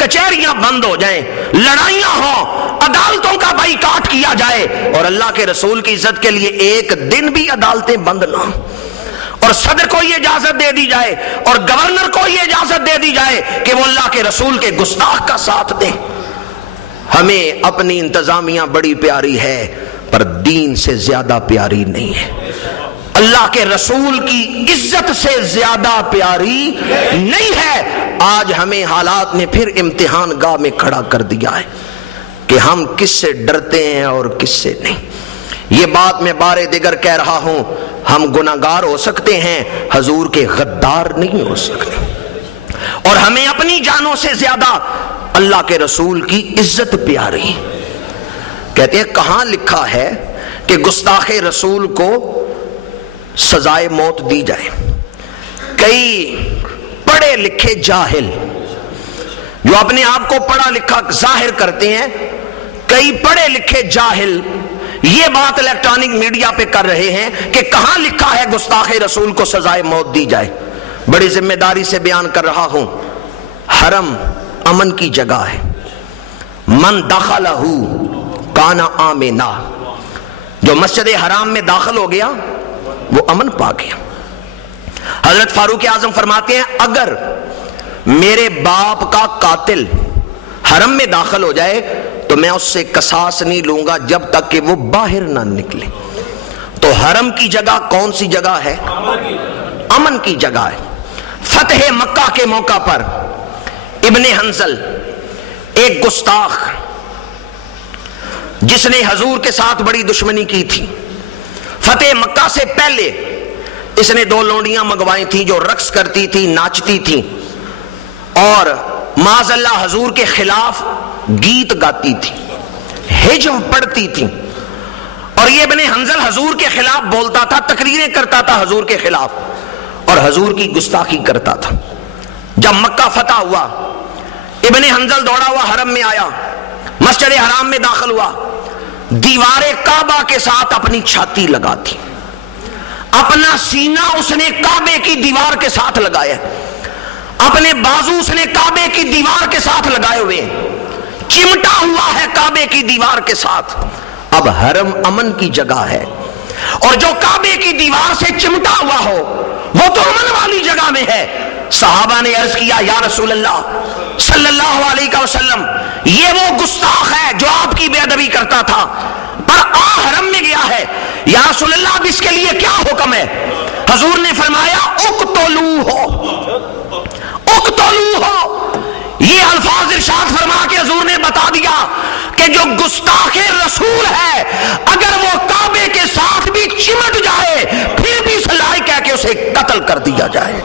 کچہریاں بند ہو جائیں، لڑائیاں ہوں، عدالتوں کا بائیکاٹ کیا جائے، اور اللہ کے رسول کی عزت کے لیے ایک دن بھی عدالتیں بند نہ ہوں، اور صدر کو یہ اجازت دے دی جائے اور گورنر کو یہ اجازت دے دی جائے کہ وہ اللہ کے رسول کے گستاخ کا ساتھ دیں۔ ہمیں اپنی انتظامیہ بڑی پیاری ہے پر دین سے زیادہ پیاری نہیں ہے، اللہ کے رسول کی عزت سے زیادہ پیاری نہیں ہے۔ آج ہمیں حالات نے پھر امتحان گاہ میں کھڑا کر دیا ہے کہ ہم کس سے ڈرتے ہیں اور کس سے نہیں۔ یہ بات میں بار دیگر کہہ رہا ہوں، ہم گناہگار ہو سکتے ہیں، حضور کے غدار نہیں ہو سکتے، اور ہمیں اپنی جانوں سے زیادہ اللہ کے رسول کی عزت پیاری۔ کہتے ہیں کہاں لکھا ہے کہ گستاخ رسول کو سزائے موت دی جائے؟ کئی پڑھے لکھے جاہل جو اپنے آپ کو پڑھا لکھا ظاہر کرتے ہیں، کئی پڑھے لکھے جاہل یہ بات الیکٹرانک میڈیا پہ کر رہے ہیں کہ کہاں لکھا ہے گستاخ رسول کو سزائے موت دی جائے۔ بڑی ذمہ داری سے بیان کر رہا ہوں، حرم امن کی جگہ ہے، من دخلہ کان آمنا، جو مسجد حرام میں داخل ہو گیا وہ امن پا گیا۔ حضرت فاروق اعظم فرماتے ہیں اگر میرے باپ کا قاتل حرم میں داخل ہو جائے تو میں اس سے قصاص نہیں لوں گا جب تک کہ وہ باہر نہ نکلے۔ تو حرم کی جگہ کون سی جگہ ہے؟ امن کی جگہ ہے۔ فتح مکہ کے موقع پر ابن حنظل ایک گستاخ جس نے حضور کے ساتھ بڑی دشمنی کی تھی، فتح مکہ سے پہلے اس نے 2 لونڈیاں منگوائی تھیں جو رقص کرتی تھی، ناچتی تھیں، اور معاذ اللہ حضور کے خلاف گیت گاتی تھی، ہجو پڑھتی تھی، اور یہ ابن حنظل حضور کے خلاف بولتا تھا، تقریریں کرتا تھا حضور کے خلاف اور حضور کی گستاخی کرتا تھا۔ جب مکہ فتح ہوا، ابن حنظل دوڑا ہوا حرم میں آیا، مسجد حرام میں داخل ہوا، دیوار کعبہ کے ساتھ اپنی چھاتی لگا تھی، اپنا سینہ اس نے کعبے کی دیوار کے ساتھ لگایا، اپنے بازو اس نے کعبے کی دیوار کے ساتھ لگائے ہوئے، چمٹا ہوا ہے کعبے کی دیوار کے ساتھ۔ اب حرم امن کی جگہ ہے، اور جو کعبے کی دیوار سے چمٹا ہوا ہو وہ تو امن والی جگہ میں ہے۔ صحابہ نے عرض کیا یا رسول اللہ صلی اللہ علیہ وسلم، یہ وہ گستاخ ہے جو آپ کی بے ادبی کرتا تھا، پر حرم میں گیا ہے، یا رسول اللہ اب اس کے لیے کیا حکم ہے؟ حضور نے فرمایا اقتلوہ، اقتلوہ۔ یہ الفاظ ارشاد فرما کے حضور نے بتا دیا کہ جو گستاخ رسول ہے اگر وہ کعبے کے ساتھ بھی چمٹ جائے پھر بھی صلاح کہہ کے اسے قتل کر دیا جائے۔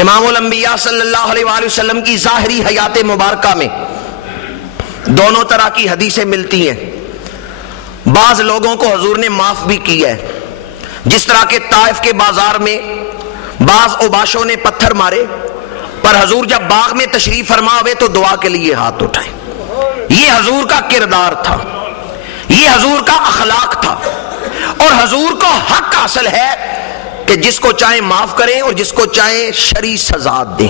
امام الانبیاء صلی اللہ علیہ وآلہ وسلم کی ظاہری حیات مبارکہ میں دونوں طرح کی حدیثیں ملتی ہیں۔ بعض لوگوں کو حضور نے معاف بھی کیا ہے، جس طرح کہ طائف کے بازار میں بعض اوباشوں نے پتھر مارے، پر حضور جب باغ میں تشریف فرما ہوئے تو دعا کے لیے ہاتھ اٹھائے۔ یہ حضور کا کردار تھا، یہ حضور کا اخلاق تھا، اور حضور کو حق حاصل ہے کہ جس کو چاہے معاف کریں اور جس کو چاہے شرعی سزا دیں،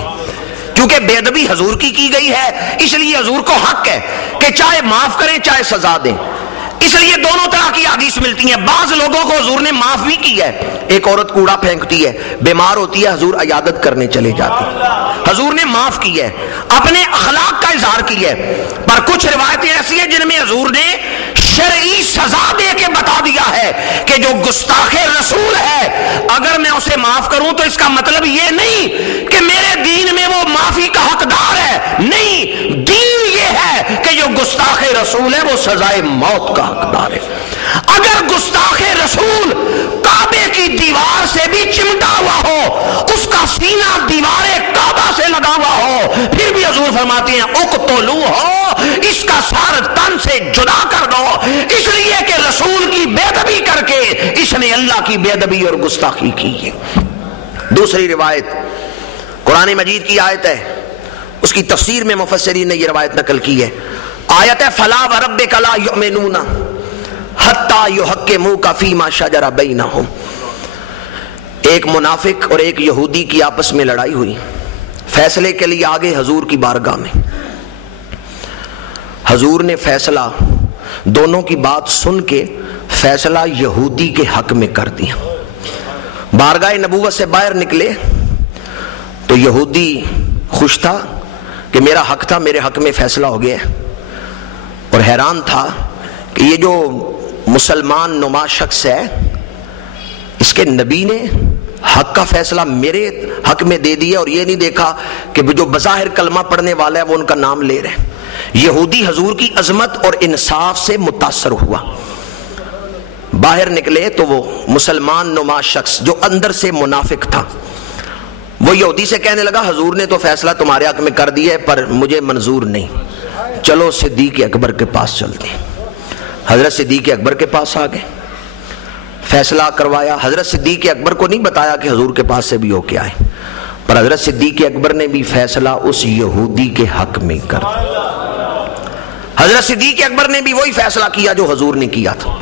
کیونکہ بے ادبی حضور کی گئی ہے، اس لیے حضور کو حق ہے کہ چاہے معاف کریں چاہے سزا دیں۔ اس لیے دونوں طرح کی حدیث ملتی ہیں۔ بعض لوگوں کو حضور نے معاف بھی کی ہے، ایک عورت کوڑا پھینکتی ہے، بیمار ہوتی ہے، حضور عیادت کرنے چلے جاتے ہیں، حضور نے معاف کی ہے، اپنے اخلاق کا اظہار کیا ہے۔ پر کچھ روایتیں ایسی ہیں جن میں حضور نے شرعی سزا دے کے بتا ہے کہ جو گستاخ رسول ہے اگر میں اسے معاف کروں تو اس کا مطلب یہ نہیں کہ میرے دین میں وہ معافی کا حقدار ہے، نہیں، دین یہ ہے کہ جو گستاخ رسول ہے وہ سزائے موت کا حقدار ہے۔ اگر گستاخ رسول کعبے کی دیوار سے بھی چمٹا ہوا ہو، اس کا سینہ دیوار کعبہ سے لگا ہوا ہو، پھر بھی حضور فرماتے ہیں اقتلوہ ہو، اس کا سر تن سے جدا کر دو، اس لیے کہ رسول کی بے ادبی کر کے اس نے اللہ کی بے ادبی اور گستاخی کی ہے۔ دوسری روایت قرآن مجید کی آیت ہے، اس کی تفسیر میں مفسرین نے یہ روایت نقل کی ہے۔ آیت ہے فلا وربک لا یؤمنون حتی یحکموک فیما شجر بینہم۔ ایک منافق اور ایک یہودی کی آپس میں لڑائی ہوئی، فیصلے کے لیے آگے حضور کی بارگاہ میں۔ حضور نے فیصلہ دونوں کی بات سن کے فیصلہ یہودی کے حق میں کر دیا۔ بارگاہ نبوت سے باہر نکلے تو یہودی خوش تھا کہ میرا حق تھا، میرے حق میں فیصلہ ہو گیا، اور حیران تھا کہ یہ جو مسلمان نما شخص ہے اس کے نبی نے حق کا فیصلہ میرے حق میں دے دیا، اور یہ نہیں دیکھا کہ جو بظاہر کلمہ پڑھنے والا ہے وہ ان کا نام لے رہے ہیں۔ یہودی حضور کی عظمت اور انصاف سے متاثر ہوا، باہر نکلے تو وہ مسلمان نما شخص جو اندر سے منافق تھا وہ یہودی سے کہنے لگا حضور نے تو فیصلہ تمہارے حق میں کر دیا ہے پر مجھے منظور نہیں، چلو صدیق اکبر کے پاس چلتے ہیں۔ حضرت صدیق اکبر کے پاس آ گئے، فیصلہ کروایا۔ حضرت صدیق اکبر کو نہیں بتایا کہ حضور کے پاس سے بھی ہو کے آئے، پر حضرت صدیق اکبر نے بھی فیصلہ اس یہودی کے حق میں کر دیا۔ حضرت صدیق اکبر نے بھی وہی فیصلہ کیا جو حضور نے کیا تھا۔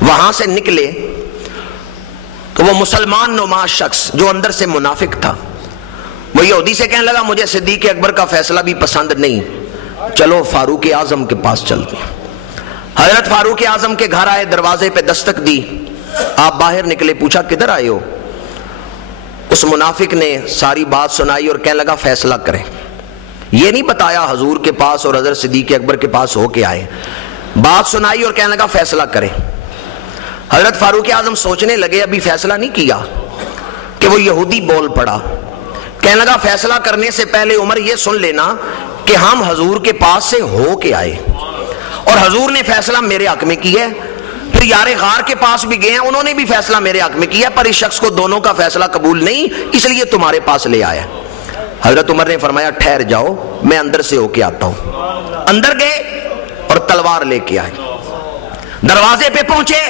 وہاں سے نکلے تو وہ مسلمان نما شخص جو اندر سے منافق تھا وہ یہودی سے کہنے لگا مجھے صدیق اکبر کا فیصلہ بھی پسند نہیں، چلو فاروق اعظم کے پاس چلتے ہیں۔ حضرت فاروق اعظم کے گھر آئے، دروازے پہ دستک دی، آپ باہر نکلے، پوچھا کدھر آئے ہو؟ اس منافق نے ساری بات سنائی اور کہنے لگا فیصلہ کریں۔ یہ نہیں بتایا حضور کے پاس اور حضرت صدیق اکبر کے پاس ہو کے آئے، بات سنائی اور کہنے لگا فیصلہ کریں۔ حضرت فاروق اعظم سوچنے لگے ابھی فیصلہ نہیں کیا کہ وہ یہودی بول پڑا، کہنے لگا فیصلہ کرنے سے پہلے عمر یہ سن لینا کہ ہم حضور کے پاس سے ہو کے آئے اور حضور نے فیصلہ میرے حق میں کیا ہے، پھر یار غار کے پاس بھی گئے ہیں انہوں نے بھی فیصلہ میرے حق میں کیا، پر اس شخص کو دونوں کا فیصلہ قبول نہیں اس لیے تمہارے پاس لے آیا۔ حضرت عمر نے فرمایا ٹھہر جاؤ میں اندر سے ہو کے آتا ہوں۔ اندر گئے اور تلوار لے کے آئے، دروازے پہ پہنچے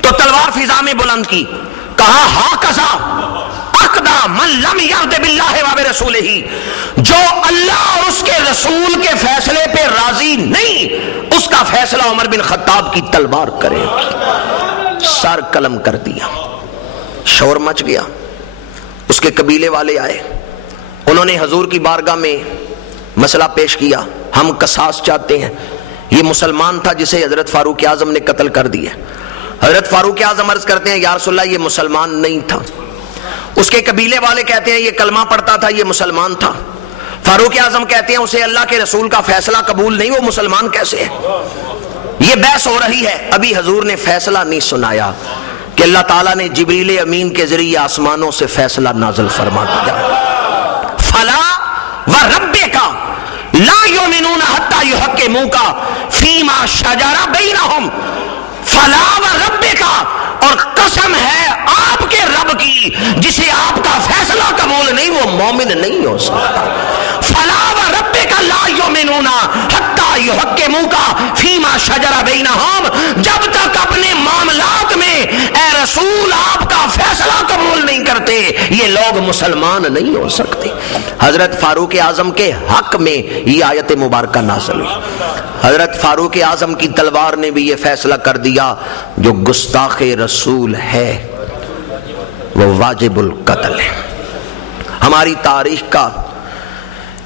تو تلوار فضا میں بلند کی، کہا ہا کذا اقدا من لم یرض باللہ و برسولہ، جو اللہ اور اس کے رسول کے فیصلے پہ راضی نہیں اس کا فیصلہ عمر بن خطاب کی تلوار کرے گی۔ سر قلم کر دیا، شور مچ گیا۔ اس کے قبیلے والے آئے، انہوں نے حضور کی بارگاہ میں مسئلہ پیش کیا، ہم قصاص چاہتے ہیں، یہ مسلمان تھا جسے حضرت فاروق اعظم نے قتل کر دیا۔ حضرت فاروق اعظم عرض کرتے ہیں یا رسول اللہ یہ مسلمان نہیں تھا۔ اس کے قبیلے والے کہتے ہیں یہ کلمہ پڑھتا تھا، یہ مسلمان تھا۔ فاروق اعظم کہتے ہیں اسے اللہ کے رسول کا فیصلہ قبول نہیں، وہ مسلمان کیسے ہے؟ یہ بحث ہو رہی ہے، ابھی حضور نے فیصلہ نہیں سنایا کہ اللہ تعالیٰ نے جبریل امین کے ذریعے آسمانوں سے فیصلہ نازل فرما دیا، فلا وربک لا یؤمنون حتی یحکموک فیما شجر بینہم، فلا وربک، اور قسم ہے آپ کے رب کی جسے آپ کا فیصلہ قبول نہیں وہ مومن نہیں ہو سکتا۔ فلا وربک لا یؤمنون حتی یحکموک فیما شجر بینہم، جب تک اپنے معاملات میں اے رسول آپ کا فیصلہ قبول نہیں کرتے یہ لوگ مسلمان نہیں ہو سکتے۔ حضرت فاروق اعظم کے حق میں یہ آیت مبارکہ نازل ہوئی۔ حضرت فاروق اعظم کی تلوار نے بھی یہ فیصلہ کر دیا جو گستاخ رسول ہے وہ واجب القتل ہے۔ ہماری تاریخ کا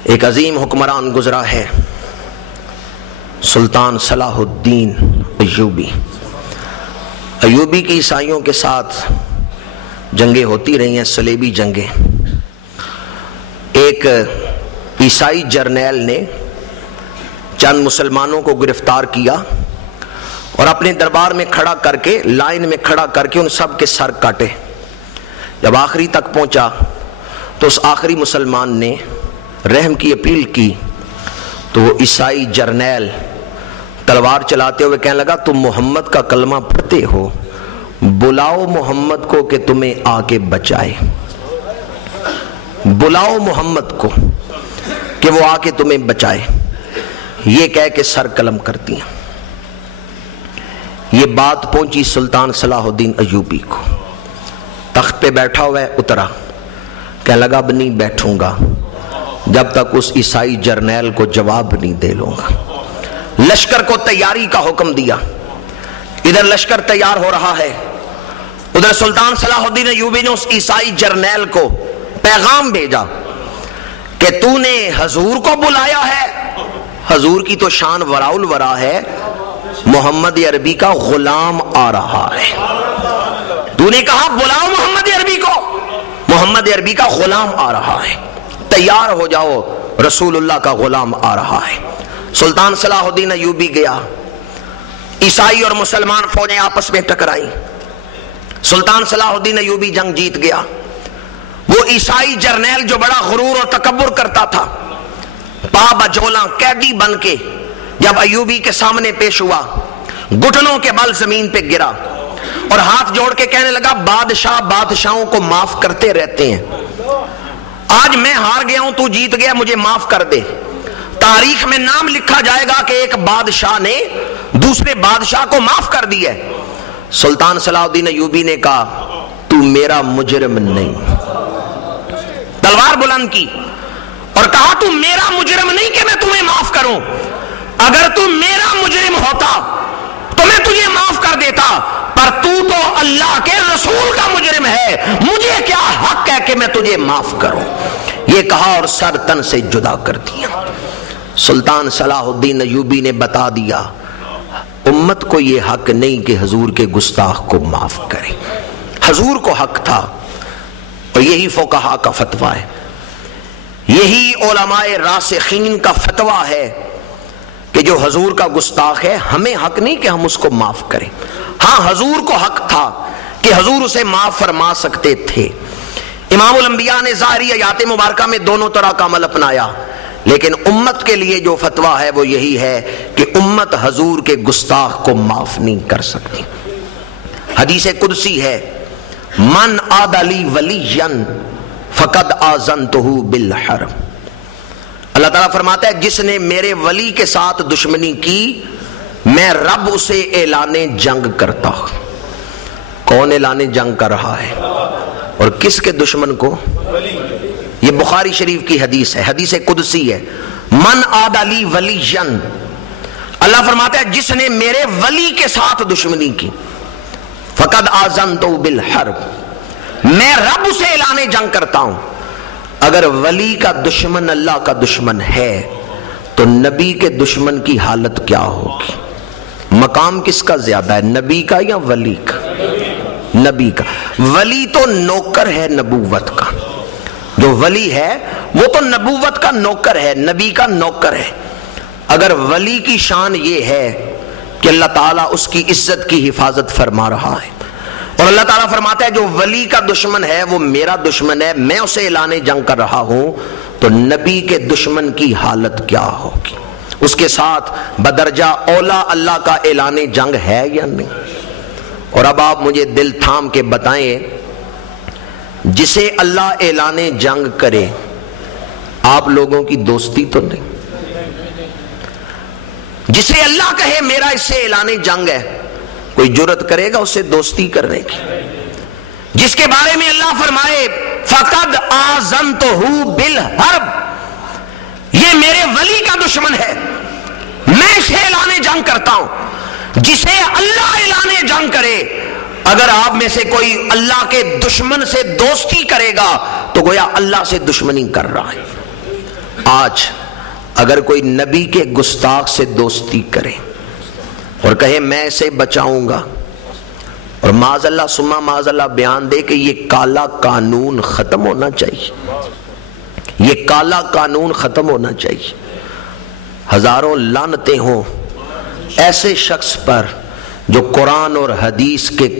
ایک عظیم حکمران گزرا ہے سلطان صلاح الدین ایوبی۔ ایوبی کی عیسائیوں کے ساتھ جنگیں ہوتی رہی ہیں، صلیبی جنگیں۔ ایک عیسائی جرنیل نے چند مسلمانوں کو گرفتار کیا اور اپنے دربار میں کھڑا کر کے، لائن میں کھڑا کر کے ان سب کے سر کاٹے۔ جب آخری تک پہنچا تو اس آخری مسلمان نے رحم کی اپیل کی تو وہ عیسائی جرنیل تلوار چلاتے ہوئے کہنے لگا تم محمد کا کلمہ پڑھتے ہو، بلاؤ محمد کو کہ تمہیں آ کے بچائے، بلاؤ محمد کو کہ وہ آ کے تمہیں بچائے۔ یہ کہہ کے سر قلم کرتی ہیں۔ یہ بات پہنچی سلطان صلاح الدین ایوبی کو، تخت پہ بیٹھا ہوا ہے، اترا، کہنے لگا اب نہیں بیٹھوں گا جب تک اس عیسائی جرنیل کو جواب نہیں دے لوں گا۔ لشکر کو تیاری کا حکم دیا، ادھر لشکر تیار ہو رہا ہے، ادھر سلطان صلاح الدین ایوبی نے اس عیسائی جرنیل کو پیغام بھیجا کہ تو نے حضور کو بلایا ہے، حضور کی تو شان وراء الورا ہے، محمد عربی کا غلام آ رہا ہے۔ تو نے کہا بلاؤ محمد عربی کو، محمد عربی کا غلام آ رہا ہے، تیار ہو جاؤ، رسول اللہ کا غلام آ رہا ہے۔ سلطان صلاح الدین ایوبی گیا، عیسائی اور مسلمان فوجیں آپس میں ٹکرائی، سلطان صلاح الدین ایوبی جنگ جیت گیا۔ وہ عیسائی جرنیل جو بڑا غرور اور تکبر کرتا تھا، پا بجولاں قیدی بن کے جب ایوبی کے سامنے پیش ہوا، گھٹنوں کے بل زمین پہ گرا اور ہاتھ جوڑ کے کہنے لگا بادشاہ بادشاہوں کو معاف کرتے رہتے ہیں، آج میں ہار گیا ہوں، تو جیت گیا، مجھے معاف کر دے۔ تاریخ میں نام لکھا جائے گا کہ ایک بادشاہ نے دوسرے بادشاہ کو معاف کر دیا ہے۔ سلطان صلاح الدین ایوبی نے کہا تو میرا مجرم نہیں، تلوار بلند کی اور کہا تو میرا مجرم نہیں کہ میں تمہیں معاف کروں، اگر تو میرا مجرم ہوتا تو میں تجھے معاف کر دیتا، پر تو اللہ کے رسول کا مجرم ہے، مجھے کیا حق ہے کہ میں تجھے معاف کروں۔ یہ کہا اور سر تن سے جدا کر دیا۔ سلطان صلاح الدین ایوبی نے بتا دیا امت کو یہ حق نہیں کہ حضور کے گستاخ کو معاف کرے، حضور کو حق تھا، اور یہی فقہا کا فتویٰ ہے، یہی علماء راسخین کا فتویٰ ہے کہ جو حضور کا گستاخ ہے ہمیں حق نہیں کہ ہم اس کو معاف کریں۔ ہاں حضور کو حق تھا کہ حضور اسے معاف فرما سکتے تھے۔ امام الانبیاء نے ظاہری آیات مبارکہ میں دونوں طرح کا عمل اپنایا، لیکن امت کے لیے جو فتویٰ ہے وہ یہی ہے کہ امت حضور کے گستاخ کو معاف نہیں کر سکتی۔ حدیث قدسی ہے من عاد لی ولیا فقد آذنتہ بالحرب، اللہ تعالیٰ فرماتا ہے جس نے میرے ولی کے ساتھ دشمنی کی میں رب اسے اعلان جنگ کرتا ہوں۔ کون اعلان جنگ کر رہا ہے اور کس کے دشمن کو؟ یہ بخاری شریف کی حدیث ہے، حدیث قدسی ہے، من عاد لی ولیا، اللہ فرماتا ہے جس نے میرے ولی کے ساتھ دشمنی کی فقد آذنتہ بالحرب، میں رب اسے اعلان جنگ کرتا ہوں۔ اگر ولی کا دشمن اللہ کا دشمن ہے تو نبی کے دشمن کی حالت کیا ہوگی؟ مقام کس کا زیادہ ہے، نبی کا یا ولی کا؟ نبی کا۔ ولی تو نوکر ہے نبوت کا، جو ولی ہے وہ تو نبوت کا نوکر ہے، نبی کا نوکر ہے۔ اگر ولی کی شان یہ ہے کہ اللہ تعالیٰ اس کی عزت کی حفاظت فرما رہا ہے اور اللہ تعالیٰ فرماتا ہے جو ولی کا دشمن ہے وہ میرا دشمن ہے، میں اسے اعلان جنگ کر رہا ہوں، تو نبی کے دشمن کی حالت کیا ہوگی؟ اس کے ساتھ بدرجہ اولا اللہ کا اعلان جنگ ہے یا نہیں؟ اور اب آپ مجھے دل تھام کے بتائیں، جسے اللہ اعلان جنگ کرے آپ لوگوں کی دوستی تو نہیں؟ جسے اللہ کہے میرا اس سے اعلان جنگ ہے، کوئی جرت کرے گا اس سے دوستی کرنے کی؟ جس کے بارے میں اللہ فرمائے فقد آذنتہ بالحرب، یہ میرے ولی کا دشمن ہے، میں اسے اعلان جنگ کرتا ہوں۔ جسے اللہ اعلان جنگ کرے، اگر آپ میں سے کوئی اللہ کے دشمن سے دوستی کرے گا تو گویا اللہ سے دشمنی کر رہا ہے۔ آج اگر کوئی نبی کے گستاخ سے دوستی کرے اور کہے میں اسے بچاؤں گا، اور معاذ اللہ ثم معاذ اللہ بیان دے کہ یہ کالا قانون ختم ہونا چاہیے، یہ کالا قانون ختم ہونا چاہیے، ہزاروں لعنتیں ہوں ایسے شخص پر جو قرآن اور حدیث کے